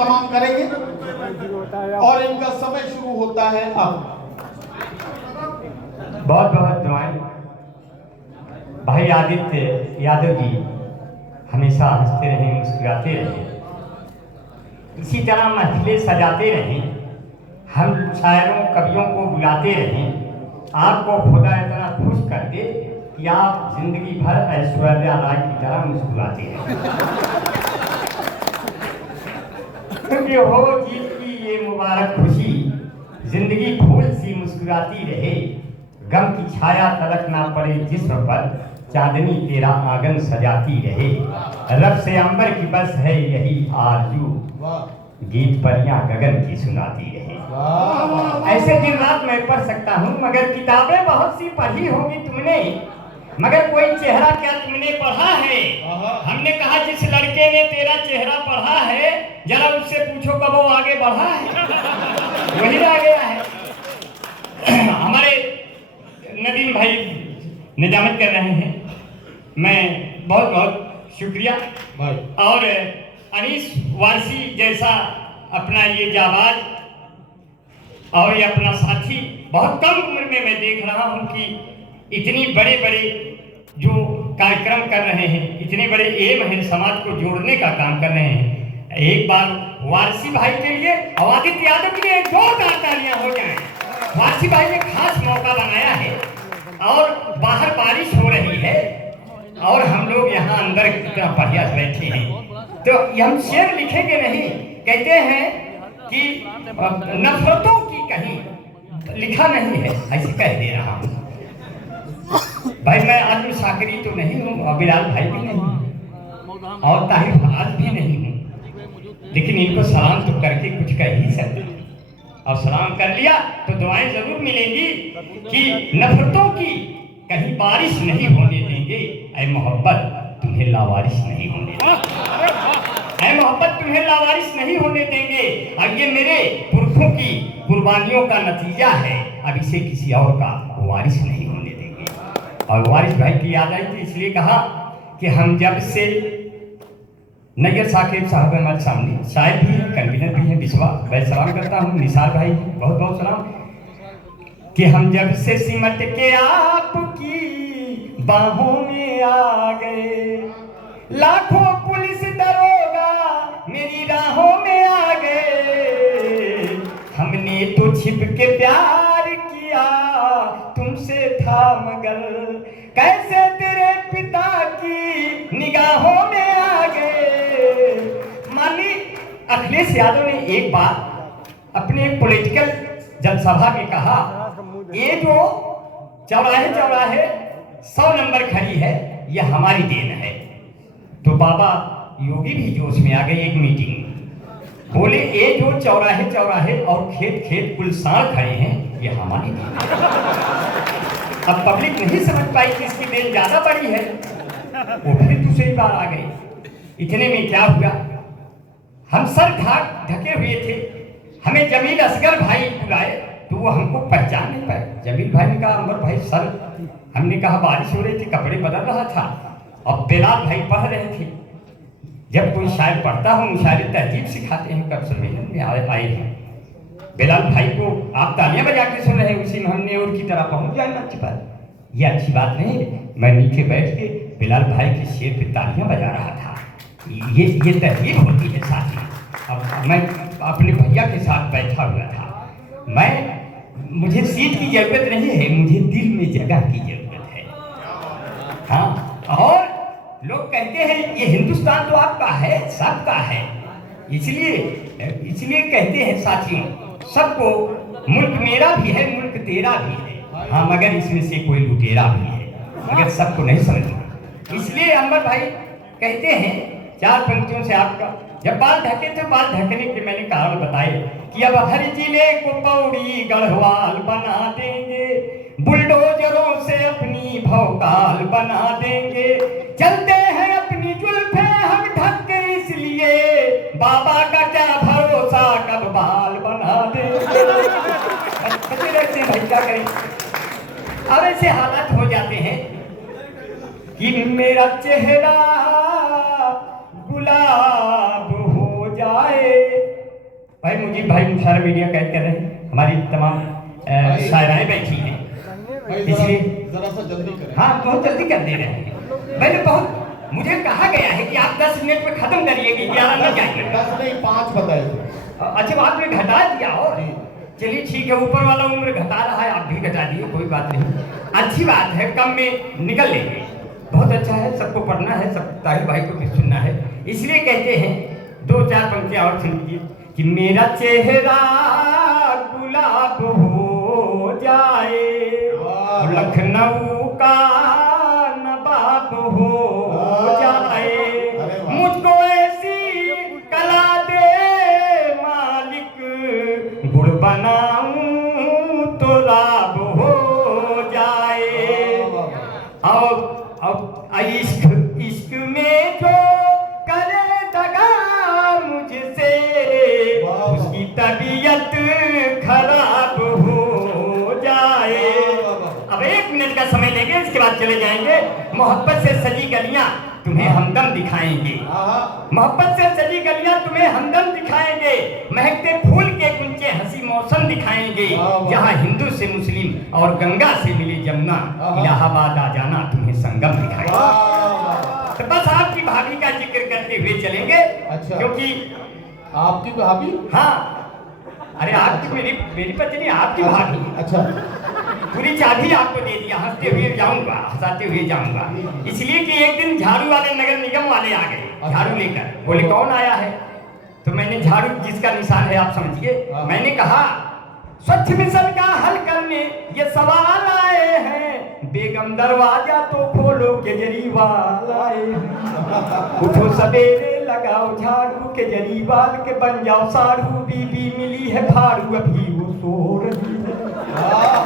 तमाम करेंगे और इनका समय शुरू होता है अब। बहुत बहुत दुआएं। भाई आदित्य यादव जी हमेशा हंसते रहें, मुस्कुराते रहें, इसी तरह महफिलें सजाते रहें, हम शायरों कवियों को बुलाते रहें। आपको खुदा इतना खुश कर दे कि आप जिंदगी भर ऐश्वर्या राय की तरह मुस्कुराते रहें। क्योंकि हो जीत की ये मुबारक खुशी, जिंदगी फूल सी मुस्कुराती रहे, गम की छाया तलक ना पड़े जिस्म पर, चांदनी तेरा आंगन सजाती रहे। रब से अंबर की बस है यही आरज़ू, गीत परियां गगन की सुनाती रहे। ऐसे दिन रात मैं पढ़ सकता हूँ, मगर किताबें बहुत सी पढ़ी होगी तुमने, मगर कोई चेहरा क्या तुमने पढ़ा है? हमने कहा जिस लड़के ने तेरा चेहरा पढ़ा है, जरा उससे पूछो कब वो आगे बढ़ा है। वही रह गया है। हमारे नदीम भाई निजामत कर रहे हैं, मैं बहुत बहुत शुक्रिया भाई। और अनीस वारसी जैसा अपना ये जाबाज और ये अपना साथी, बहुत कम उम्र में मैं देख रहा हूँ कि इतनी बड़े बड़े जो कार्यक्रम कर रहे हैं, इतने बड़े एम हैं, समाज को जोड़ने का काम कर रहे हैं। एक बार वारसी भाई के लिए और आदित्य यादव के लिए एक जोरदार तालियां हो जाएं। वारसी भाई ने खास मौका बनाया है और बाहर बारिश हो रही है और हम लोग यहाँ अंदर कितना बढ़िया बैठे हैं, तो हम शेर लिखेंगे नहीं, कहते हैं कि नफरतों की कहीं लिखा नहीं है, ऐसे कह दे रहा हूँ। भाई मैं आलू साकरी तो नहीं हूँ और बिलाल भाई भी नहीं हूँ और ताहिर फराज भी नहीं हूँ, लेकिन इनको सलाम तो करके कुछ कह ही सकते, और सलाम कर लिया तो दुआएं जरूर मिलेंगी कि नफरतों की कहीं बारिश नहीं होने देंगे, ऐ मोहब्बत तुम्हें लावारिश नहीं होने देंगे, ऐ मोहब्बत तुम्हें लावारिश नहीं होने देंगे। और ये मेरे पुरखों की कुर्बानियों का नतीजा है, अब इसे किसी और का वारिश नहीं होने देंगे। और वारिस भाई की याद आई थी, इसलिए कहा कि हम जब से नैयर साकिब साहब हमारे सामने शायद भी हैं, कन्वीनर भी हैं, विश्वा मैं सलाम करता हूँ, निसार भाई बहुत बहुत सलाम, कि हम जब से सिमट के आपकी बाहों में आ गए, लाखों पुलिस दरोगा मेरी राहों में आ गए, हमने तो छिप के प्यार किया तुमसे था मगर, कैसे तेरे पिता की निगाहों में आ गए। माननीय अखिलेश यादव ने एक बार अपने पॉलिटिकल जनसभा में कहा, ये जो चौराहे चौराहे 100 नंबर खड़ी है ये हमारी देन है। तो बाबा योगी भी जोश में आ गए एक मीटिंग में, बोले ये जो चौराहे चौराहे और खेत खेत गुलसान खड़े हैं ये हमारी देन है। अब पब्लिक नहीं समझ पाई कि इसकी देन ज्यादा बड़ी है, वो फिर दूसरी बार आ गई। इतने में क्या हुआ, हम सर ढके हुए थे, हमें जमील असगर भाई बुलाए तो वो हमको पहचान नहीं पाए। जमील भाई ने कहा अंबर भाई सर, हमने कहा बारिश हो रही थी कपड़े बदल रहा था, और बेलाल भाई पढ़ रहे थे। जब कोई शायर पढ़ता हो मुशायरे तहजीब सिखाते हैं, कब सम्मेलन में आए हैं, बेलाल भाई को आप तालियां बजा के सुन रहे हैं, उसी में हमने और की तरह पहुंच जाए मंच पर, ये अच्छी बात नहीं है। मैं नीचे बैठ के बेलाल भाई के शेर पे तालियां बजा रहा था, ये तहजीब होती है साथी। अब मैं अपने भैया के साथ बैठा हुआ था, मुझे सीट की जरूरत नहीं है, मुझे दिल में जगह की जरूरत है। हाँ, और लोग कहते हैं ये हिंदुस्तान तो आपका है, सबका है, इसलिए कहते हैं साथियों सबको, मुल्क मेरा भी है मुल्क तेरा भी है, हाँ मगर इसमें से कोई लुटेरा भी है, मगर सबको नहीं समझना। इसलिए अंबर भाई कहते हैं 4 पंक्तियों से आपका, जब बाल ढके थे, बाल ढकने के मैंने कारण बताए कि अब हर जिले को पौड़ी गढ़वाल बना देंगे, बुलडोजरों से अपनी भौकाल बना देंगे, चलते हैं अपनी जुल्फे हम ढक के इसलिए, बाबा का क्या भरोसा कब बाल बना देंगे। बच्चे रहते हैं भाई, क्या करें। अब ऐसे हालात हो जाते हैं कि मेरा चेहरा गुलाब हो जाए, भाई मुझे भाई सारा मीडिया कैद कर रहे हैं, हमारी तमाम शायराएं बैठी हैं, इसलिए जरा सा जल्दी करें। हाँ बहुत जल्दी कर दे रहे हैं। मैंने बहुत मुझे कहा गया है कि आप 10 मिनट में खत्म करिए कि 11 में जाएंगे। 10 नहीं 5 बताए थे। अच्छा आपने घटा दिया और चलिए ठीक है, ऊपर वाला उम्र घटा रहा है, आप भी घटा दिए, कोई बात नहीं, अच्छी बात है, कम में निकल लेंगे, बहुत अच्छा है, सबको पढ़ना है, सब ताहिर भाई को भी सुनना है, इसलिए कहते हैं 2-4 पंक्तियां और सुन लीजिए कि मेरा चेहरा गुलाब हो जाए, लखनऊ का नवाब हो जाए, मुझको ऐसी कला दे मालिक, गुड़ बनाऊं तो राब हो जाए। अब इश्क में जो करे दगा मुझसे, उसकी तबीयत खराब हो जाए। अब 1 मिनट का समय लेंगे, इसके बाद चले जाएंगे। मोहब्बत से सजी गलियां तुम्हें हमदम दिखाएंगे, मोहब्बत से सजी गलियां तुम्हें हमदम दिखाएंगे, महकते फूल के गुंचे हंसी मौसम दिखाएंगे, जहां हिंदू से मुस्लिम और गंगा से मिली जमुना, इलाहाबाद आ जाना तुम्हें संगम दिखाएंगे। तो बस आपकी भाभी का जिक्र करते हुए चलेंगे। अच्छा। क्योंकि आपकी भाभी? हाँ, अरे आपकी मेरी पत्नी आपकी भाभी। अच्छा, पूरी चाबी आपको दे दिया, हंसते हुए जाऊंगा, हंसाते हुए जाऊंगा, इसलिए कि एक दिन झाड़ू वाले नगर निगम वाले आ गए झाड़ू लेकर, बोले कौन आया है, तो मैंने झाड़ू जिसका निशान है आप समझिए, मैंने कहा स्वच्छ मिशन का हल करने ये सवाल आए हैं, बेगम दरवाजा तो खोलो केजरीवाल आए हैं, उठो सवेरे लगाओ झाड़ू केजरीवाल के बन जाओ साड़ू, बीबी मिली है फाड़ू अभी वो सो रही है,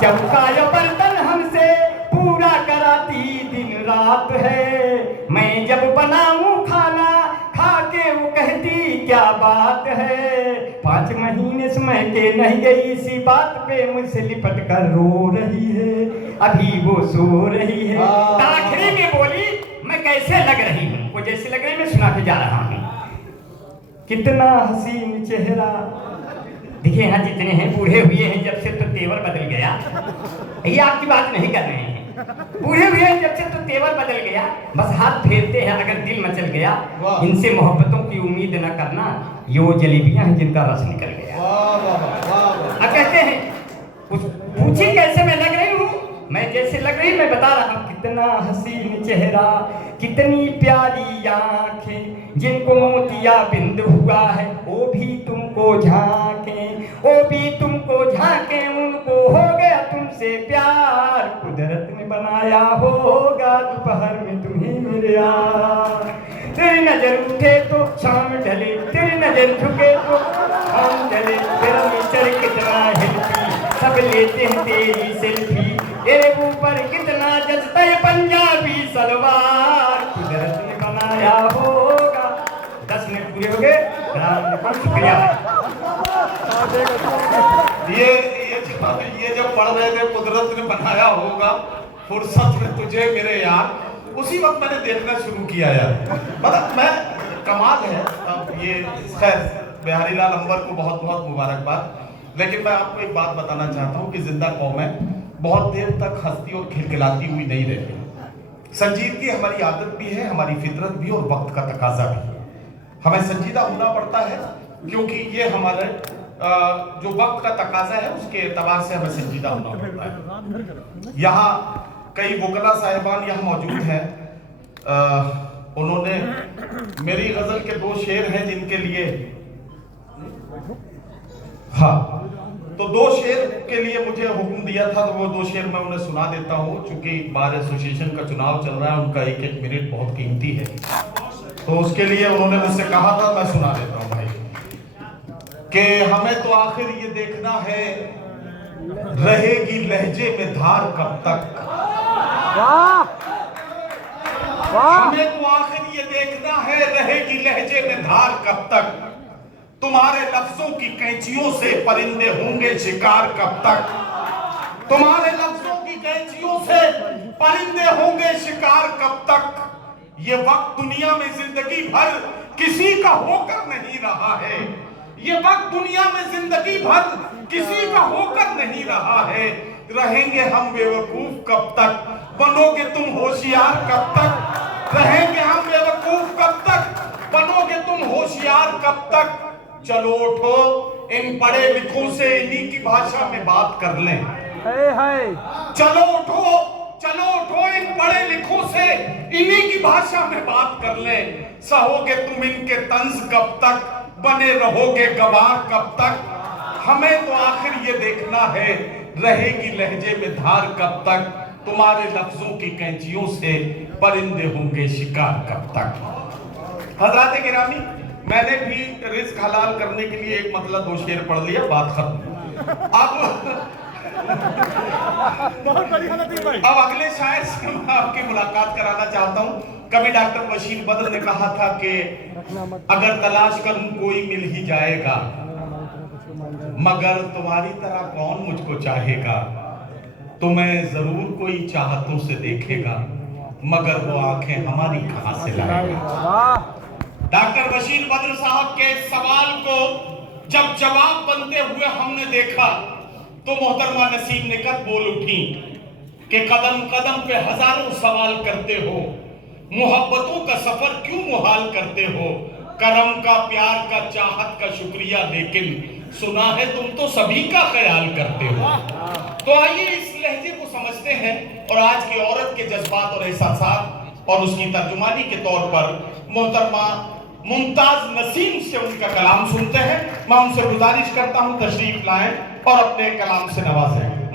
चौका बर्तन हमसे पूरा कराती दिन रात है, मैं जब बनाऊं खाना खा के वो कहती क्या बात है, 5 महीने समय के नहीं गई, इसी बात पे मुझसे लिपट कर रो रही है, अभी वो सो रही है। आखिरी में बोली मैं कैसे लग रही हूँ, वो जैसे लग रही मैं सुना के जा रहा हूँ, कितना हसीन चेहरा, देखिए यहाँ जितने हैं बूढ़े हुए हैं जब से तो तेवर बदल गया, ये आपकी बात नहीं कर रहे हैं, बूढ़े हुए हैं जब से तो तेवर बदल गया, बस हाथ फेरते हैं अगर दिल मचल गया, इनसे मोहब्बतों की उम्मीद न करना, ये वो जलेबियां हैं जिनका रस निकल गया। अब कहते हैं पूछी कैसे मैं लग रही हूँ, मैं जैसे लग रही मैं बता रहा हूँ, कितना हसीन चेहरा, कितनी प्यारी आंखें, जिनको मोतिया बिंद हुआ है वो भी तुमको झांके, वो भी तुमको झांके, उनको हो गया तुमसे प्यार, कुदरत ने बनाया होगा दोपहर में तुम्हें मेरे यार, तेरी नजर उठे तो शाम ढले, तेरी नजर झुके तो शाम ढले, तेरा नेचर कितना हेल्थी, सब लेते हैं तेरी सेल्फी, तेरे ऊपर कितना जचता है पंजाबी सलवार, कुदरत ने बनाया होगा। 10 मिनट पूरे हो गए, बहुत शुक्रिया। ये जब पढ़ रहे थे कुदरत ने बनाया होगा, फुर्सत में तुझे मेरे यार, उसी वक्त मैंने देखना शुरू किया यार, मतलब मैं कमाल है। अब ये खैर बिहारी लाल अंबर को बहुत बहुत मुबारकबाद, लेकिन मैं आपको एक बात बताना चाहता हूँ कि जिंदा कौमें बहुत देर तक हंसती और खिलखिलाती हुई नहीं रहती। संजीदगी हमारी आदत भी है, हमारी फितरत भी, और वक्त का तकाजा भी है। हमें संजीदा होना पड़ता है क्योंकि ये हमारे जो वक्त का तकाजा है उसके एतबार से हमें संजीदा होना पड़ता है। यहाँ कई वकला साहिबान यहाँ मौजूद हैं, उन्होंने मेरी गजल के 2 शेर हैं जिनके लिए, हाँ, तो 2 शेर के लिए मुझे हुक्म दिया था, तो वो 2 शेर मैं उन्हें सुना देता हूँ। चूंकि बार एसोसिएशन का चुनाव चल रहा है, उनका 1-1 मिनट बहुत कीमती है, तो उसके लिए उन्होंने मुझसे कहा था, मैं सुना देता हूँ भाई, कि हमें तो आखिर ये देखना है रहेगी लहजे में धार कब तक, हमें तो आखिर ये देखना है रहेगी लहजे में धार कब तक, तुम्हारे लफ्जों की कैंचियों से परिंदे होंगे शिकार कब तक, तुम्हारे लफ्जों की कैंचियों से परिंदे होंगे शिकार कब तक, ये वक्त दुनिया में जिंदगी भर किसी का होकर नहीं रहा है, ये वक्त दुनिया में जिंदगी भर किसी का होकर नहीं रहा है। रहेंगे हम बेवकूफ कब तक, बनोगे तुम होशियार कब तक। रहेंगे हम बेवकूफ कब तक, बनोगे तुम होशियार कब तक। चलो उठो, इन पढ़े लिखों से इन्हीं की भाषा में बात कर लें। चलो उठो, चलो उठो, इन पढ़े लिखों से इन्हीं की भाषा में बात कर लें। सहोगे तुम इनके तंज कब तक, बने रहोगे गवार कब तक। हमें तो आखिर ये देखना है, रहेगी लहजे में धार कब तक। तुम्हारे लफ्जों की कैंचियों से परिंदे होंगे शिकार कब तक। हजरात गिरामी, मैंने भी रिस्क हलाल करने के लिए एक मतलब 2 शेर पढ़ लिया, बात खत्म। अब अगले शायर से मैं आपकी मुलाकात कराना चाहता हूँ। कभी डॉक्टर बशीर बद्र ने कहा था कि अगर तलाश करूं कोई मिल ही जाएगा, मगर तुम्हारी तरह कौन मुझको चाहेगा। तुम्हें जरूर कोई चाहतों से देखेगा, मगर वो आंखें हमारी कहां से लाएगा। डॉक्टर बशीर बद्र साहब के सवाल को जब जवाब बनते हुए हमने देखा तो मोहतरमा नसीम निकट बोल उठी कि कदम कदम पे हजारों सवाल करते हो, मोहब्बतों का सफर क्यों मुहाल करते हो। करम का, प्यार का, चाहत का शुक्रिया, लेकिन सुना है तुम तो सभी का ख्याल करते हो। तो आइए इस लहजे को समझते हैं और आज की औरत के जज्बात और एहसासात और उसकी तर्जुमानी के तौर पर मोहतरमा मुमताज नसीम से उनका कलाम सुनते हैं। मैं उनसे गुजारिश करता हूं तशरीफ लाएं और अपने कलाम से नवाजें।